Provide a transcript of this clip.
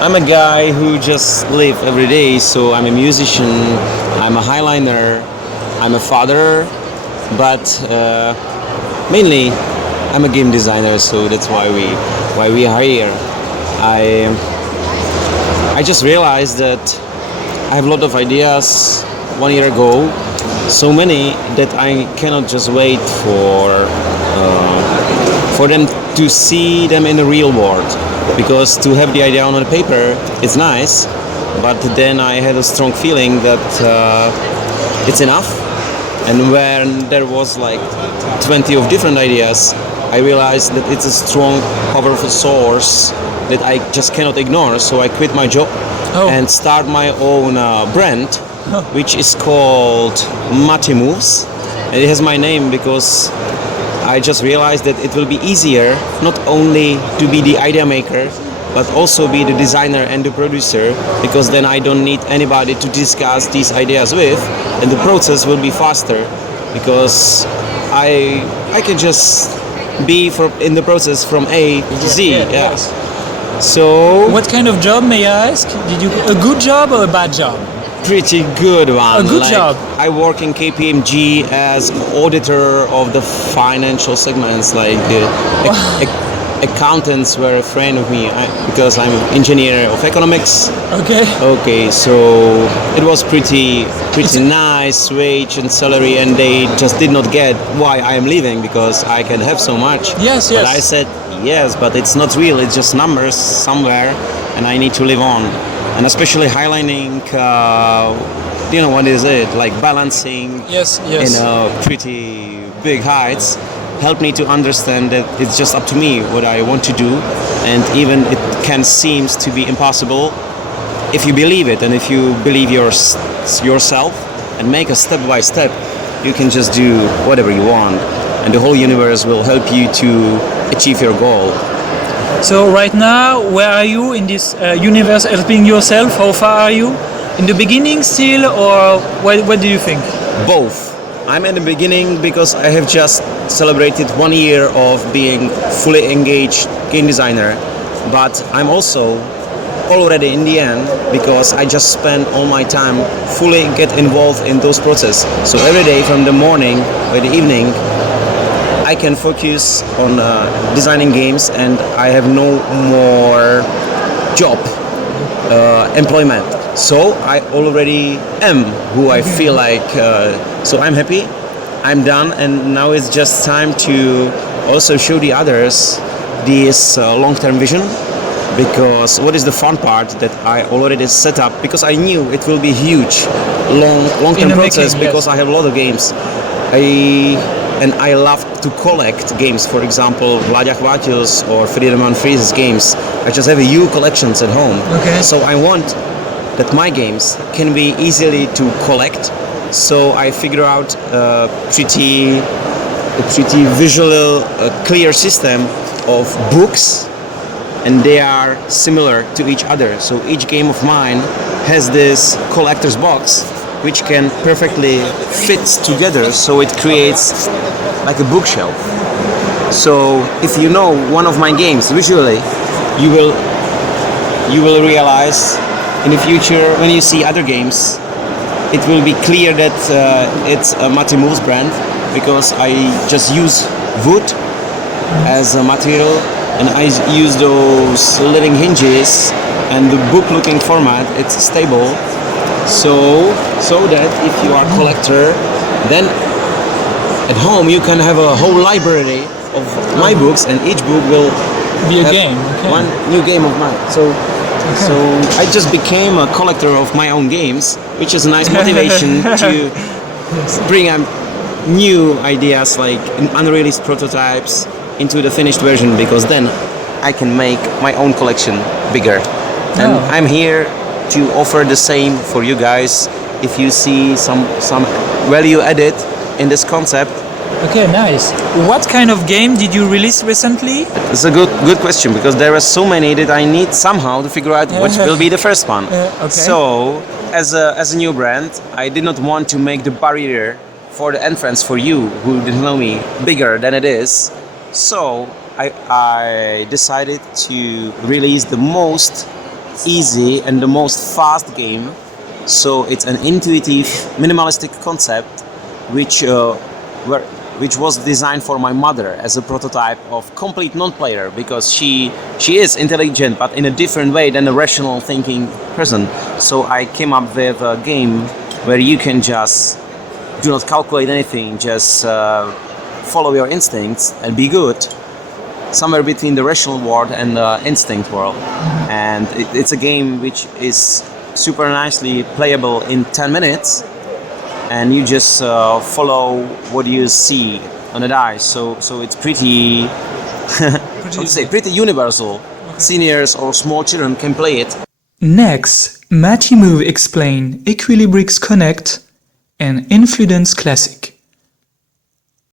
I'm a guy who just live every day, so I'm a musician, I'm a highliner, I'm a father, but mainly I'm a game designer, so that's why we are here. I just realized that I have a lot of ideas 1 year ago, so many that I cannot just wait for them to see them in the real world. Because to have the idea on the paper, it's nice, but then I had a strong feeling that it's enough. And when there was like 20 of different ideas, I realized that it's a strong, powerful source that I just cannot ignore. So I quit my job and start my own brand, which is called Maty Moves. And it has my name because I just realized that it will be easier not only to be the idea maker, but also be the designer and the producer, because then I don't need anybody to discuss these ideas with, and the process will be faster because I can just be in the process from A to Z. Yes. So What kind of job, may I ask? Did you a good job or a bad job? pretty good one. A good job. I work in KPMG as auditor of the financial segments. Like the accountants were a friend of me because I'm engineer of economics. Okay. Okay, so it was pretty nice wage and salary, and they just did not get why I am leaving because I can have so much. Yes. But I said yes, but it's not real. It's just numbers somewhere, and I need to live on. And especially highlighting, what is it? Like balancing, Yes. pretty big heights, helped me to understand that it's just up to me what I want to do, and even it can seems to be impossible if you believe it, and if you believe yourself and make a step by step, you can just do whatever you want, and the whole universe will help you to achieve your goal. So right now, where are you in this universe helping yourself? How far are you? In the beginning still, or what do you think? Both. I'm in the beginning because I have just celebrated 1 year of being fully engaged game designer, but I'm also already in the end because I just spend all my time fully get involved in those processes. So every day from the morning or the evening, I can focus on designing games, and I have no more job employment. So I already am who I feel like. So I'm happy, I'm done, and now it's just time to also show the others this long-term vision. Because what is the fun part that I already set up? Because I knew it will be huge, long-term process. Because I have a lot of games. I love to collect games. For example, Vláďa Chvátil's or Friedemann Fries's games. I just have a huge collections at home. Okay. So I want that my games can be easily to collect. So I figure out a pretty visual, clear system of books, and they are similar to each other. So each game of mine has this collector's box, which can perfectly fit together, so it creates like a bookshelf. So if you know one of my games visually, you will realize in the future when you see other games, it will be clear that it's a Maty Moves brand, because I just use wood as a material, and I use those living hinges, and the book-looking format, it's stable. So that if you are a collector, then at home you can have a whole library of my books, and each book will Be a game. Okay. one new game of mine. So I just became a collector of my own games, which is a nice motivation to bring new ideas like unreleased prototypes into the finished version, because then I can make my own collection bigger. And I'm here to offer the same for you guys. If you see some value added in this concept. Okay, nice. What kind of game did you release recently? It's a good question, because there are so many that I need somehow to figure out which will be the first one. Okay. So as a new brand, I did not want to make the barrier for the entrance for you who didn't know me bigger than it is. So I decided to release the most easy and the most fast game. So it's an intuitive, minimalistic concept which was designed for my mother as a prototype of complete non-player, because she is intelligent but in a different way than a rational thinking person. So I came up with a game where you can just do not calculate anything, just follow your instincts and be good, somewhere between the rational world and the instinct world. And it's a game which is super nicely playable in 10 minutes, and you just follow what you see on the dice. So it's pretty pretty universal. Okay. Seniors or small children can play it. Next, Maty Moves explain Equilibrix Connect and Influence Classic.